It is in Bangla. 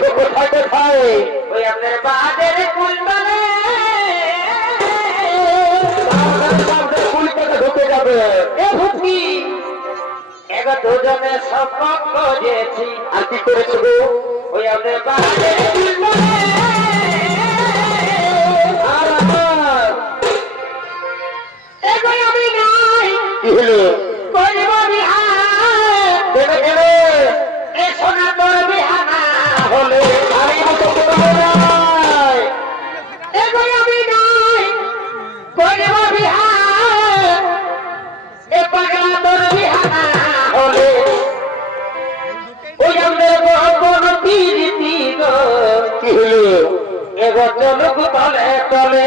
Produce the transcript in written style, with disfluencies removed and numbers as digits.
কোথায় কোথায় ওই আপনার বাদের কুল মানে ঢুকে যাবে এ ভূতি এবার দুজনে শপথ করেছি। আর কি করেছে গো ওই আপনার বাদের কুল মানে আর আমার এবার আমি নাই কি হলো করিব বিহার কেন কেন এ সোনা তোর বিহানা হলে আমি মতো করবো না এবার আমি নাই করিব বিহার এ পাগলা তোর বিহানা হলে ওই আমাদের কোন প্রীতি গো কি হলো এবার চলুক তলে তলে